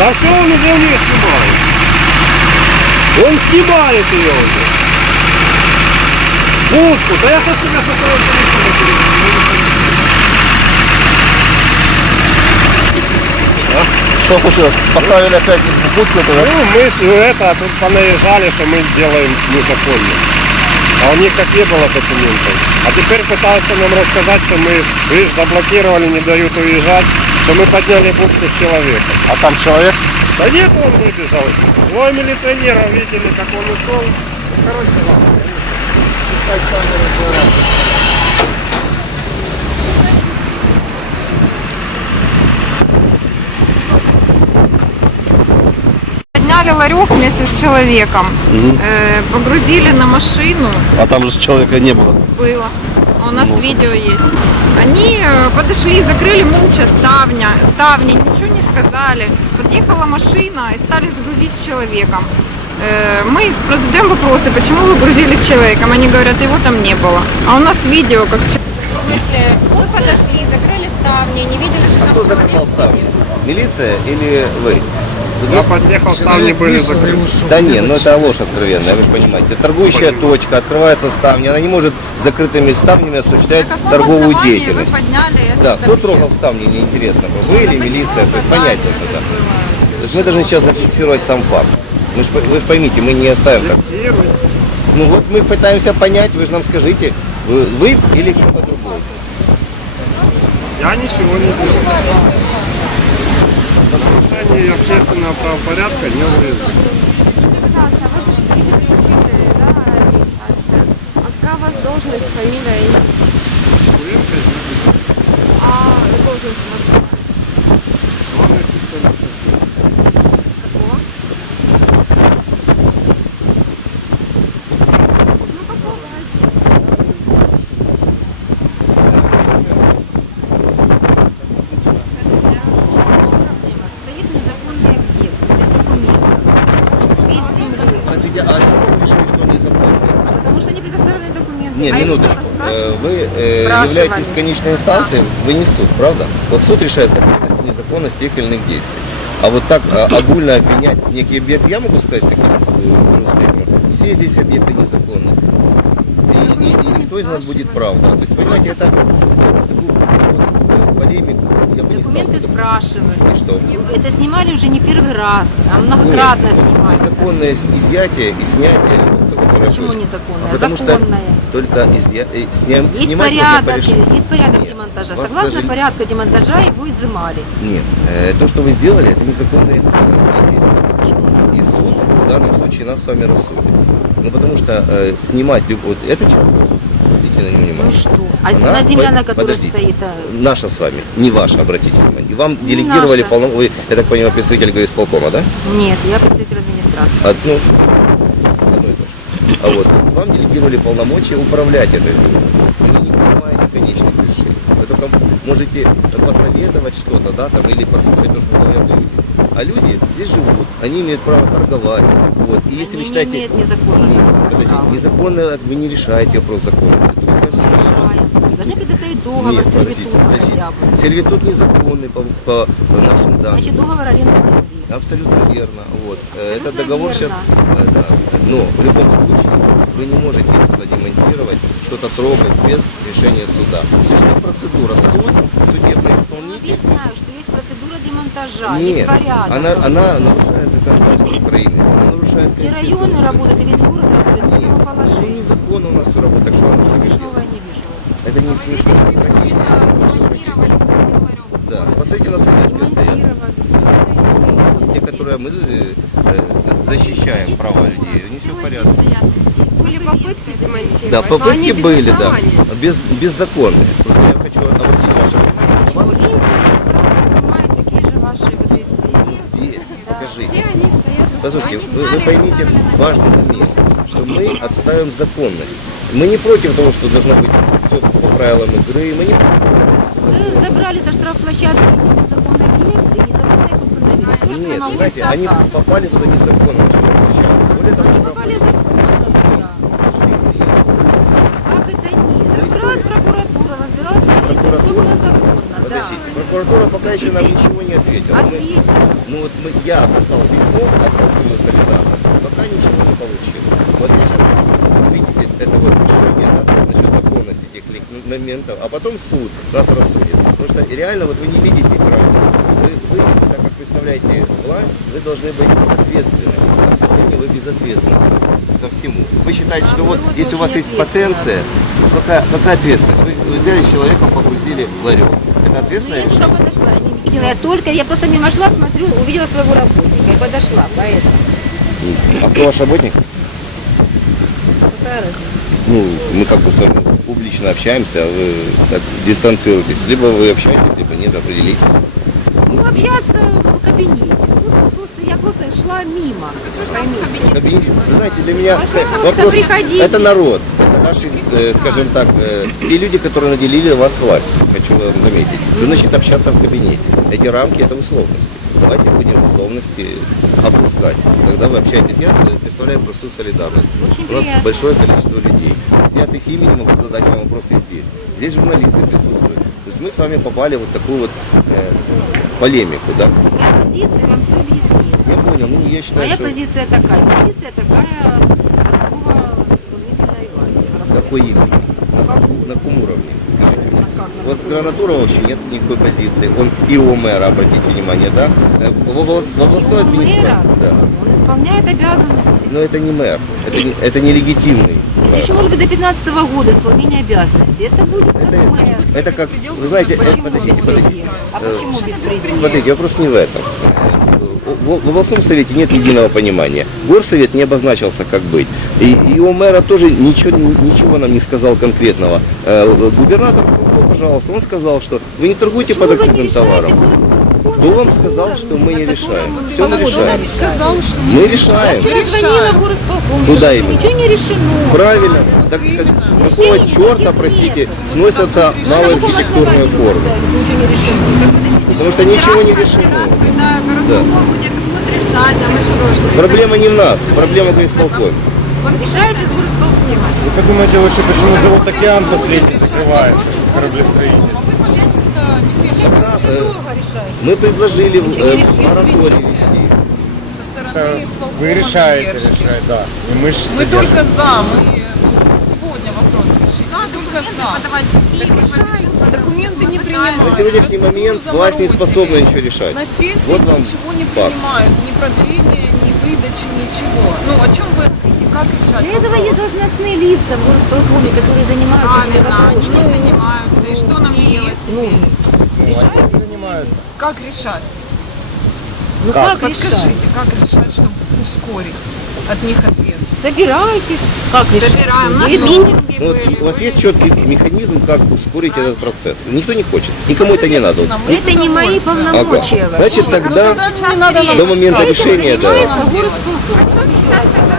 Да все, он уже у нее снимает. Он снимает ее уже. Будку. Да я хочу тебя Что случилось? Поставили опять будку туда? Ну, мы тут понаезжали, что мы делаем незаконно. А у них как не было документов. А теперь пытаются нам рассказать, что мы, видишь, заблокировали, не дают уезжать, что мы подняли будку с человека. А там человек? Да нет, он выбежал. Двое милиционеров видели, как он ушел. Короче, ладно. Подняли ларек вместе с человеком, погрузили на машину. А там же человека не было. Было. У нас видео есть. Они подошли, закрыли молча ставни, ничего не сказали. Подъехала машина и стали загрузить с человеком. Мы задаем вопросы, почему вы грузили с человеком. Они говорят, его там не было. А у нас видео, как... В смысле, мы подошли, закрыли ставни, не видели, что там... Кто закрывал ставни? Милиция или вы? Я подъехал, ставни были закрыты. Да не, ну это ложь откровенная, вы понимаете. Торгующая точка, открывается ставни, она не может с закрытыми ставнями осуществлять торговую деятельность. Вы подняли это? Да, кто трогал ставни, мне интересно. Вы или милиция, то есть понять это. Да. То есть мы должны сейчас зафиксировать сам факт. Вы поймите, мы не оставим так. Ну вот мы пытаемся понять, вы же нам скажите, вы или кто-то другой. Я ничего не делал. В нарушении общественного правопорядка не уезжаю. Какая у вас должность, фамилия, имя? А должность у вас? Главный специалист. Какого? Ну какого? Стоит незаконный объект, без документов, без земли. Простите, а что вы решили, что незаконно? Потому что они предоставлены документы. Нет, а их минуточку. кто-то спрашивает. Вы Спрашивали. являетесь конечной инстанцией, вы не суд, правда? Вот суд решает законность и незаконность тех или иных действий. А вот так огульно обвинять некий объект, я могу сказать с таким успехом, все здесь объекты незаконны. И кто из нас будет прав? Да? То есть, понимаете, это такую полемику я бы не стал. Документы спрашивали. И что? Это снимали уже не первый раз, а многократно снимали. Незаконное изъятие и снятие. Почему незаконное? Потому что Законное. только Есть снимать порядок, можно по есть порядок Нет. демонтажа. Вас Согласно даже- порядку демонтажа его изымали. Нет, то, что вы сделали, это незаконное Почему действие. И незаконное? суд в данном случае нас с вами рассудит. Ну потому что снимать вот это часто, обратите на него Ну внимание. что? А Она- на земля, на которой подождите. стоит... Наша с вами, не ваша, обратите внимание. И вам делегировали наша. полномочия, я так понимаю, представитель горисполкома, да? Нет, я представитель администрации. Ну, одно и то же. А вот вам делегировали полномочия управлять этой землей. И вы не принимаете конечных решений. Вы только можете посоветовать что-то, да, там, или послушать то, что говорят люди. А люди здесь живут, они имеют право торговать. Вот. И если Они вы считаете... не имеют незаконного Подождите, права. незаконно вы не решаете вопрос законности. Только Решаем. Должны предоставить договор, Нет, сервитут подождите. хотя бы. сервитут незаконный по нашим данным. Значит, договор аренды земли. Абсолютно верно. Вот. Абсолютно Этот договор верно. сейчас... Да. Но в любом случае вы не можете туда демонтировать, что-то трогать без решения суда. Существует процедура. Суд, судебный Я исполнитель. объясняю, что есть процедура демонтажа, Нет, есть порядок. она нарушает законодательство Украины. Она нарушает Все Конституцию. районы работают, и весь город работает по этому Ну, положению. незаконно у нас все работает, так что вам Ничего нужно смешно. смешного я не вижу. Это не смешно, это трагично. Да, посмотрите на советское стояние. Демонтировали. Те, которые мы защищаем права людей, они все в порядке. Были попытки демонтировать, Да, но они попытки без были, да, основания. беззаконные. Просто я хочу обратить ваше внимание, что вас Ленинская администрация снимает такие же ваши вот эти... где, Все покажите. они стоят. Послушайте, Они вы сняли, поймите поставили на важный момент, что мы отставим законность. Мы не против того, что должно быть все по правилам игры, мы не Вы забрали со штрафплощадки эти незаконные объекты, и незаконно их установили. Все, что я Нет, могу знаете, они сказать. попали туда незаконно. на штрафплощадку. Более того, Они штраф- попали законно туда. Как это нет? Разбиралась прокуратура, разбиралась милиция, прокуратура... все было законно, да. Подождите, прокуратура пока еще нам ничего не ответила. Ответила. Ну вот я писал письмо от Союза Солидарности, пока ничего не получил. Вот я сейчас хочу видите это вот решение, да, насчет законности этих моментов, а потом суд нас рассудит. Потому что реально вот вы не видите правильно. Вы, так как представляете власть, вы должны быть ответственны. А, к сожалению, вы безответственны ко всему. Вы считаете, что вот если у вас есть потенция, ну, какая ответственность? Вы взяли человека, погрузили в ларек. Это Ну, ответственное я туда решение? подошла, я не видела. Я просто мимо шла, смотрю, увидела своего работника и подошла, поэтому. А кто ваш работник? Какая разница? Ну, мы как бы с вами публично общаемся, а вы так дистанцируетесь. Либо вы общаетесь, либо нет, определитесь. Ну, общаться в кабинете. Ну, я просто шла мимо. Поймите. Кабинет. Вы знаете, для меня Пожалуйста, вопрос, приходите. это народ. Это наши, скажем так, те люди, которые наделили вас властью, хочу вам заметить. Вы, значит, общаться в кабинете. Эти рамки – это условности. Давайте будем условности опускать. Когда вы общаетесь, я представляю просто солидарность. Очень У нас приятно. большое количество людей. Если я от их имени могу задать вам вопросы и здесь. Здесь журналисты присутствуют. То есть мы с вами попали в вот такую вот полемику, да? Своя позиция вам все объяснила. Я понял, ну я считаю, Моя что... позиция такая городского исполнительной власти. Какой именно? На каком уровне? Скажите мне. Вот с Гранатурова вообще нет никакой позиции. Он и у мэра, обратите внимание, да? В областной администрации. Да. Он исполняет обязанности. Но это не мэр, это не легитимный. Это еще может быть до 15 года исполнения обязанностей. Это будет как мэр. Это как, вы знаете, подождите. А почему беспредел? Смотрите, вопрос не в этом. В областном совете нет единого понимания. Горсовет не обозначился, как быть. И у мэра тоже ничего нам не сказал конкретного. Губернатор, ну, пожалуйста, он сказал, что вы не торгуйте под акцизным товаром. Дом сказал, что мы не решаем. Все мы решаем. Сказал, что Мы решаем. Я звонила в горосполком, Куда что именно? ничего не решено. Правильно. Так какого черта, простите, сносятся малые архитектурные формы? Ничего не решено. Потому что ничего не решено. Когда горосполком будет решать, а мы что должны? Проблема не в нас, проблема в исполкоме. Он решается с горосполкома. Вы как думаете, вообще, почему завод «Океан» последний закрывается? Кораблестроитель. Долго решает. Мы предложили мораторий ввести. со стороны исполкома Вы решаете, задержки. да. И мы, ж Мы содержим. только за, мы сегодня вопрос решили. Мы только за. Подавать какие Документы не принимают. На сегодняшний момент власть не способна ничего решать. На сессии Вот вам ничего не факт. принимают, ни продления, ни выдачи, ничего. Ну, о чем вы говорите? Как решать Для этого есть вопрос? должностные лица в горосполкоме, которые занимаются этими Правильно, они не вопросами. занимаются. И что нам делать теперь? Решайте. Занимаются. Как решать? Ну как решать? Подскажите, как решать, чтобы ускорить от них ответ? Собирайтесь. Как решать? Собираем. У нас Вы митинги Ну, вот были. у вас есть четкий механизм, как ускорить этот процесс. Никто не хочет, никому это не надо. Нам мы с Это не мои удовольствием. полномочия. Значит, Ну, тогда задачу не надо нам до момента сказать, решения, что да. нам делать. горосполком. Сейчас тогда